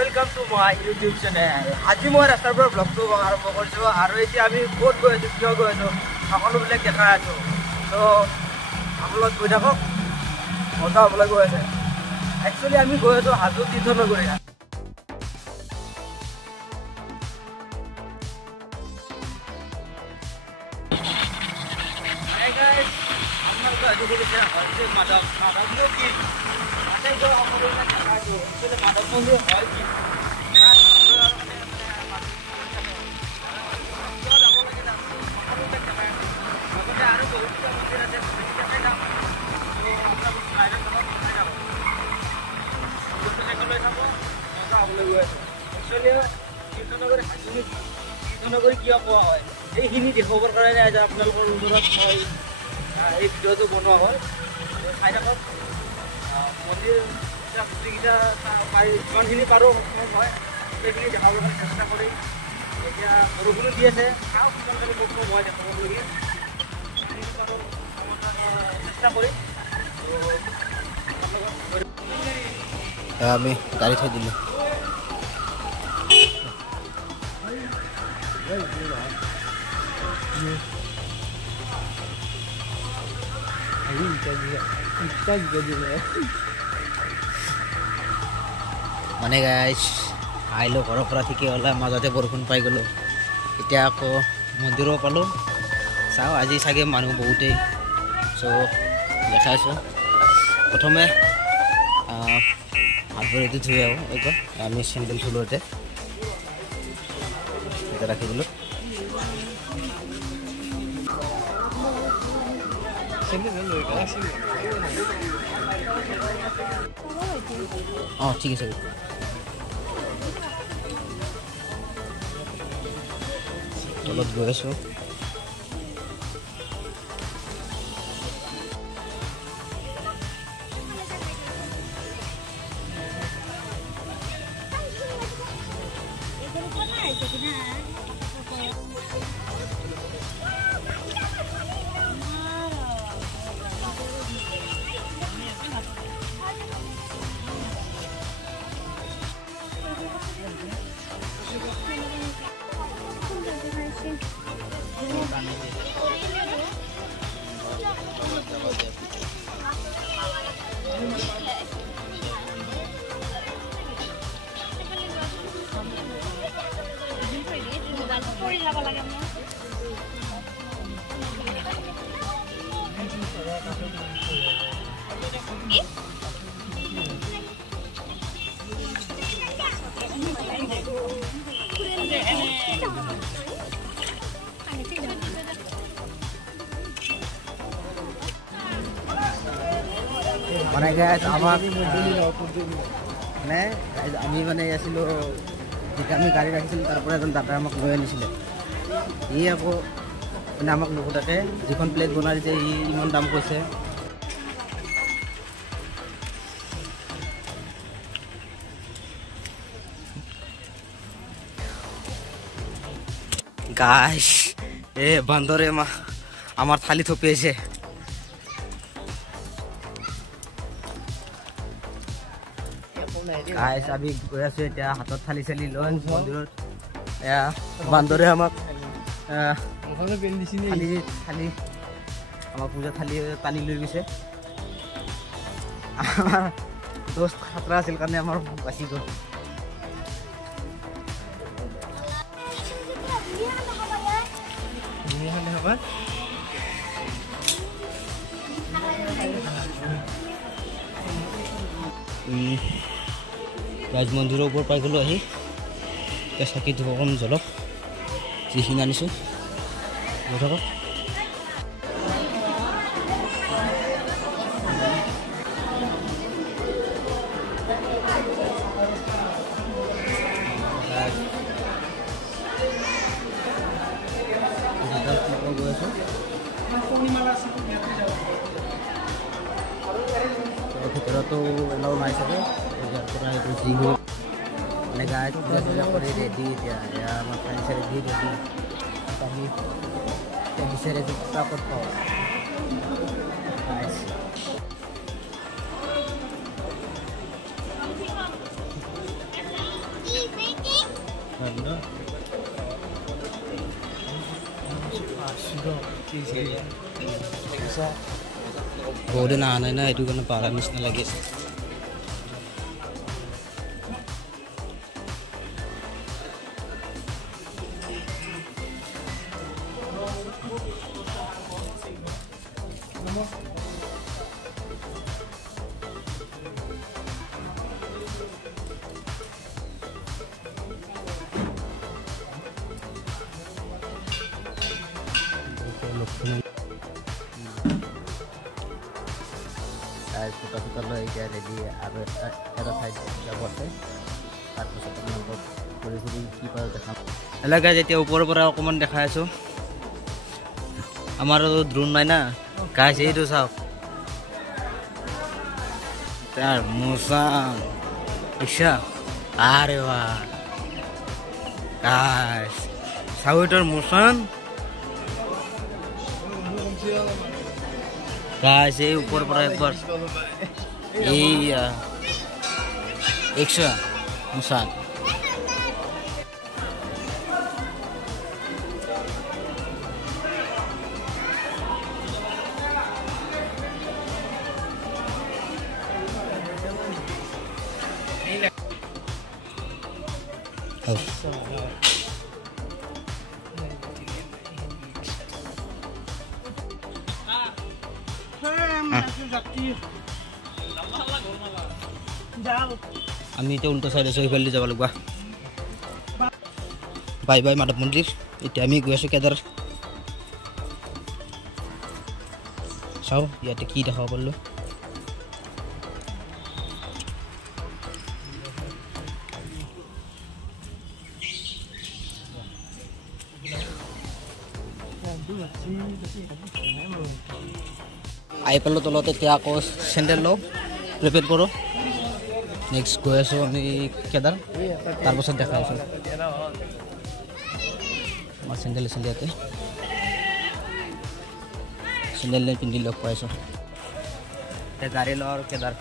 Welcome to my YouTube channel. আজি মই ৰাস্তাৰ পৰা ব্লগটো আৰম্ভ কৰিছো আৰু এতিয়া আমি ক'ত গৈ আছো কিয় গৈ আছো সকলোবিলাক দেখাই আছো তো আপোনালোক গৈ থাকক মজা হ'বলৈ গৈ আছে একচুৱেলি আমি গৈ আছো হাজো তীৰ্থনগৰী Hey guys আপোনালোক আজি দেখিছে হৈছে মাধৱ কি মানে যে সকলোবিলাক দেখাই আছো একচুৱেলি মাধৱ মন্দিৰ হয় কি তীৰ্থনগৰী কিয় কোৱা হয় এইখিনি দেখুৱাবৰ কাৰণে আজি আপোনালোকৰ ওচৰত মই এই ভিডিঅ'টো বনোৱা হয় চাই থাকক মন্দিৰ গোটেইকেইটা যিমানখিনি পাৰোঁ হয় সেইখিনি দেখাবৰ কাৰণে চেষ্টা কৰি এতিয়া বৰষুণো দি আছে চাওক কিমানখিনি বস্তু মই দেখাবলগীয়া যিখিনি পাৰোঁ চেষ্টা কৰি আমি গাড়ী থৈ দিলোঁ মানে গাইছ আহিলোঁ ঘৰৰ পৰা ঠিকেই হ'লে মাজতে বৰষুণ পাই গ'লোঁ এতিয়া আকৌ মন্দিৰো পালোঁ চাওঁ আজি চাগে মানুহ বহুতেই চ' দেখাইছোঁ প্ৰথমে হাত ভৰিটো ধুই আহোঁ একবাৰ আমি চেণ্ডেল থ'লোঁ এতিয়া ৰাখি দিলোঁ অঁ ঠিক আছে তলত গৈ আছোঁ মানে গাইজ আমাক মানে আমি মানে আছিলোঁ যেতিয়া আমি গাড়ী ৰাখিছিলোঁ তাৰ পৰা এজন দাদাই আমাক লৈ আনিছিলে ই আকৌ মানে আমাক নুসুধাকে যিখন প্লেট বনাই দিছে ই ইমান দাম কৈছে গাইজ বান্দৰে আমাৰ থালি থপিয়াইছে গাইজ আমি গৈ আছোঁ এতিয়া হাতত থালি চালি লৈ মন্দিৰত এয়া বান্দৰে আমাক থালি আমাৰ পূজা থালি টানি লৈ গৈছে আমাৰ দোষ খাতৰা আছিল কাৰণে আমাৰ বাচি গ'ল ৰাজ মন্দিৰৰ ওপৰত পাই গ'লোঁ আহি এতিয়া চাকি ধুব কম জ্বলক যিখিনি আনিছোঁ গৈ থাকক গৈ আছোঁ ভিতৰতো এলাও নাই চাগে ইয়াৰ পৰা এইটো যি হ'ল মানে গাই পূজা চূজা কৰি ৰেডি এতিয়া এয়া আমাৰ ফাৰ্নিচাৰ ৰেডি ৰেডি আমি বিচাৰে ক'ত পাওঁ বহুদিন অহা নাই না, সেইটো কাৰণে পাহাৰ নিচিনা লাগি আছে। ফটো লৈ এতিয়া ৰেডি আৰু এটা ঠাইত যাব আছে, তাৰপিছত আপোনালোকক ঘূৰি ঘূৰি কি পাৰোঁ দেখাম। এলেকা যেতিয়া ওপৰৰ পৰা অকণমান দেখাই আছোঁ, আমাৰ ড্ৰোন নাই না গাইছ, এইটো চাওক তাৰ মোচান ইচ্ছা আৰে বাহ গাইছ চাও এটাৰ মোচান গাইছ, এই ওপৰৰ পৰা একবাৰ এইয়া একশো মোচান। আমি এতিয়া উল্টা চাইড আছোঁ, সেইফালে যাব লাগিব। বাই বাই মাধৱ মন্দিৰ। এতিয়া আমি গৈ আছোঁ কেদাৰ। চাওঁ ইয়াতে কি দেখাব পাৰিলোঁ। আহি পালোঁ তলত, এতিয়া আকৌ চেণ্ডেল লওঁ, প্ৰিপেয়াৰ কৰোঁ। নেক্সট গৈ আছোঁ আমি কেদাৰ, তাৰপাছত দেখাই আছোঁ আমাৰ চেণ্ডেল আছিল ইয়াতে। চেণ্ডেল পিন্ধি লগ পাইছোঁ। এতিয়া গাড়ী লওঁ আৰু কেদাৰ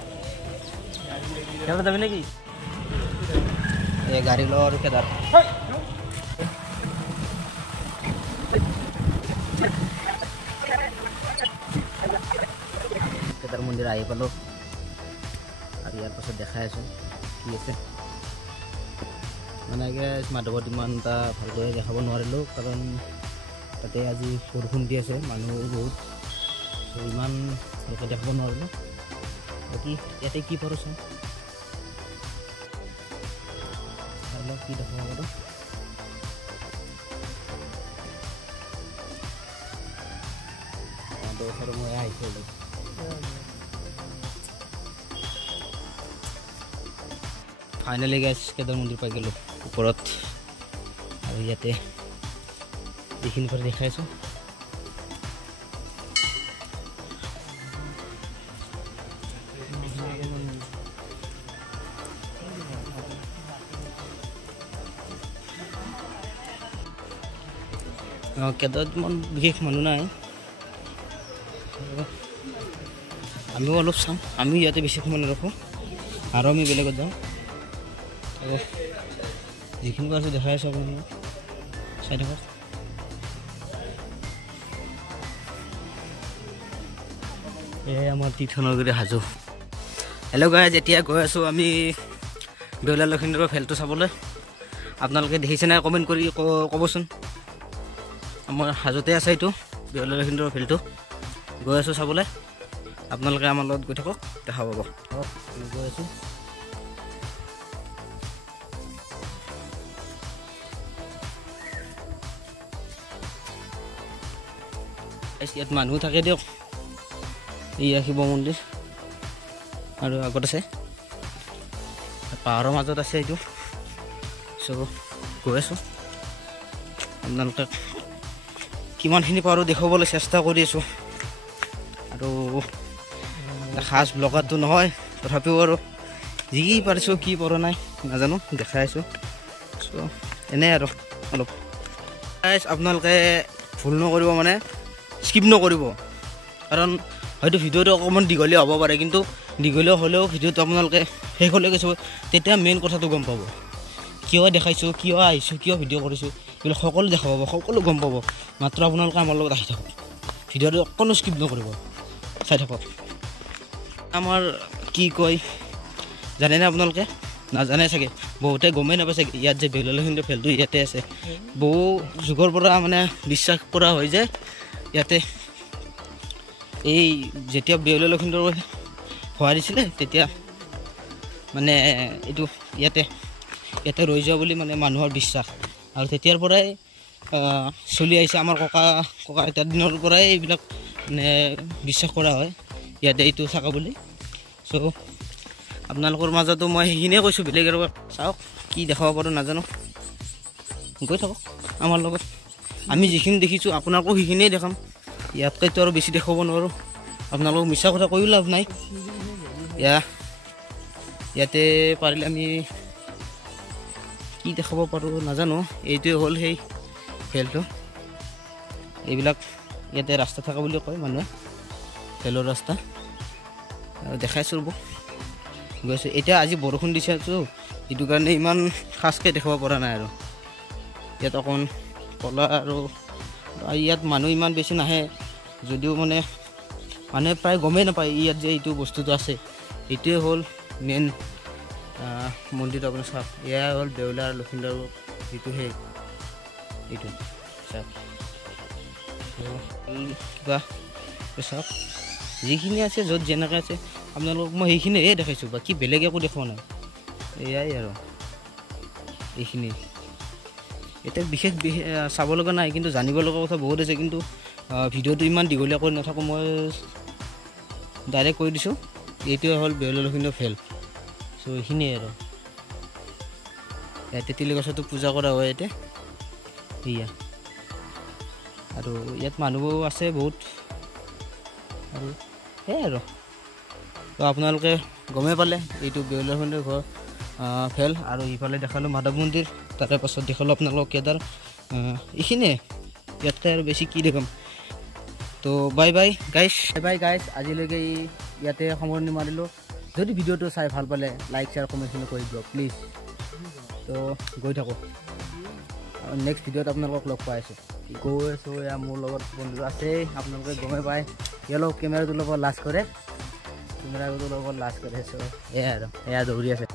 যাবি নেকি? এই গাড়ী লওঁ আৰু কেদাৰ। কেদাৰ মন্দিৰ আহি পালোঁ আৰু ইয়াৰ পাছত দেখাই আছোঁ কি আছে। মানে মাধৱত ইমান এটা ভালকৈ দেখাব নোৱাৰিলোঁ, কাৰণ তাতে আজি বৰষুণ দি আছে, মানুহ বহুত, ইমান ভালকৈ দেখাব নোৱাৰিলোঁ। বাকী ইয়াতে কি পাৰোঁ চাওঁ, চাই লওঁ কি দেখাব পাৰোঁ। মই আহিছোঁ ফাইনেলি গাইছ, কেদাৰ মন্দিৰ পাই গ'লোঁ ওপৰত। আৰু ইয়াতে যিখিনি পৰা দেখাইছোঁ, কেদাৰত ইমান বিশেষ মানুহ নাই, আমিও অলপ চাম। আমি ইয়াতে বেছি সময় নাৰাখোঁ আৰু আমি বেলেগত যাওঁ। যিখিনি পাইছোঁ দেখাই আছোঁ আপুনি চাই থাকক। এয়াই আমাৰ তীৰ্থনগৰী হাজো। হেল্ল' গাইজ, এতিয়া গৈ আছোঁ আমি বেউলা লখিমপুৰৰ ফেলটো চাবলৈ। আপোনালোকে দেখিছে নাই কমেণ্ট কৰি ক'বচোন। আমাৰ হাজোতে আছে এইটো বেউলা লখিমপুৰৰ ফেলটো। গৈ আছোঁ চাবলৈ, আপোনালোকে আমাৰ লগত গৈ থাকক, দেখা পাব। গৈ আছোঁ ইয়াত মানুহ থাকে দিয়ক। এয়া শিৱ মন্দিৰ আৰু আগত আছে পাহাৰৰ মাজত আছে এইটো। চ' গৈ আছোঁ, আপোনালোকে কিমানখিনি পাৰোঁ দেখুৱাবলৈ চেষ্টা কৰি আছোঁ। আৰু সাজ ব্লগাৰটো নহয়, তথাপিও আৰু যি পাৰিছোঁ, কি পৰা নাই নাজানো, দেখাই আছোঁ। চ' এনেই আৰু অলপ আপোনালোকে ভুল নকৰিব, মানে স্কিপ নকৰিব, কাৰণ হয়তো ভিডিঅ'টো অকণমান দীঘলীয়া হ'ব পাৰে, কিন্তু দীঘলীয়া হ'লেও ভিডিঅ'টো আপোনালোকে শেষলৈকে চাব, তেতিয়া মেইন কথাটো গম পাব কিয় দেখাইছোঁ, কিয় আহিছোঁ, কিয় ভিডিঅ' কৰিছোঁ, এইবিলাক সকলো দেখা পাব, সকলো গম পাব। মাত্ৰ আপোনালোকে আমাৰ লগত আহি থাকক, ভিডিঅ'টো অকণো স্কিপ নকৰিব, চাই থাকক। আমাৰ কি কয় জানেনে আপোনালোকে? নাজানে চাগে, বহুতে গমেই নাপায় চাগে ইয়াত যে বেউলা লখিমপুৰ ফেলটো ইয়াতে আছে। বহু যুগৰ পৰা মানে বিশ্বাস কৰা হয় যে ইয়াতে এই যেতিয়া বেউলা লখিমপুৰ হোৱা দিছিলে তেতিয়া মানে এইটো ইয়াতে ৰৈ যোৱা বুলি মানে মানুহৰ বিশ্বাস। আৰু তেতিয়াৰ পৰাই চলি আহিছে, আমাৰ ককা আইতাৰ দিনৰ পৰাই এইবিলাক মানে বিশ্বাস কৰা হয় ইয়াতে এইটো থকা বুলি। চ' আপোনালোকৰ মাজতো মই সেইখিনিয়ে কৈছোঁ, বেলেগ আৰু চাওক কি দেখাব পাৰোঁ নাজানো, গৈ থাকক আমাৰ লগত। আমি যিখিনি দেখিছোঁ আপোনালোকক সেইখিনিয়ে দেখাম, ইয়াতকৈতো আৰু বেছি দেখাব নোৱাৰোঁ। আপোনালোকক মিছা কথা কৈও লাভ নাই। ইয়াতে পাৰিলে আমি কি দেখাব পাৰোঁ নাজানো। এইটোৱে হ'ল সেই ফেলটো, এইবিলাক ইয়াতে ৰাস্তা থকা বুলি কয় মানুহে, ফেলৰ ৰাস্তা। আৰু দেখাইছোঁ ৰ'ব, গৈছোঁ। এতিয়া আজি বৰষুণ দিছে সেইটো কাৰণে ইমান খাচকৈ দেখাব পৰা নাই। আৰু ইয়াত অকণ ক'লা আৰু ইয়াত মানুহ ইমান বেছি নাহে, যদিও মানে মানুহে প্ৰায় গমেই নাপায় ইয়াত যে এইটো বস্তুটো আছে। এইটোৱে হ'ল মেইন মন্দিৰটো। আপুনি চাওক, এয়া হ'ল বেউলা আৰু লখিমপুৰ যিটো সেই এইটো চাওক, কিবা চাওক যিখিনি আছে য'ত যেনেকৈ আছে আপোনালোকক মই সেইখিনিহে দেখাইছোঁ, বাকী বেলেগ একো দেখুওৱা নাই। এয়াই আৰু এইখিনি এতিয়া বিশেষ চাব লগা নাই, কিন্তু জানিব লগা কথা বহুত আছে। কিন্তু ভিডিঅ'টো ইমান দীঘলীয়া কৰি নাথাকোঁ, মই ডাইৰেক্ট কৈ দিছোঁ এইটোৱে হ'ল বেউলা লখিমপুৰ ফেল। চ' এইখিনিয়ে আৰু ইয়াতে তেতেলী গছতো পূজা কৰা হয় ইয়াতে, সেয়া। আৰু ইয়াত মানুহবোৰ আছে বহুত, আৰু সেয়াই আৰু। তো আপোনালোকে গমেই পালে এইটো বেউলা লখিমপুৰ ঘৰ ফেল। আৰু ইফালে দেখালোঁ মাধৱ মন্দিৰ, তাৰে পাছত দেখালোঁ আপোনালোকক কেদাৰ। এইখিনিয়ে, ইয়াতকৈ আৰু বেছি কি দেখাম। তো বাই বাই গাইজ, আজিলৈকে ইয়াতে সামৰণি মাৰিলোঁ। যদি ভিডিঅ'টো চাই ভাল পালে লাইক শ্বেয়াৰ কমেণ্টখিনি কৰি দিয়ক প্লিজ। তো গৈ থাকোঁ, নেক্সট ভিডিঅ'ত আপোনালোকক লগ পাই আছোঁ। গৈ আছোঁ, এয়া মোৰ লগত বন্ধু আছেই, আপোনালোকে গমেই পায়। ইয়াৰ লগত কেমেৰাটোৰ লগত লাজ কৰে, চ' এয়া আৰু এয়া দৌৰি আছে।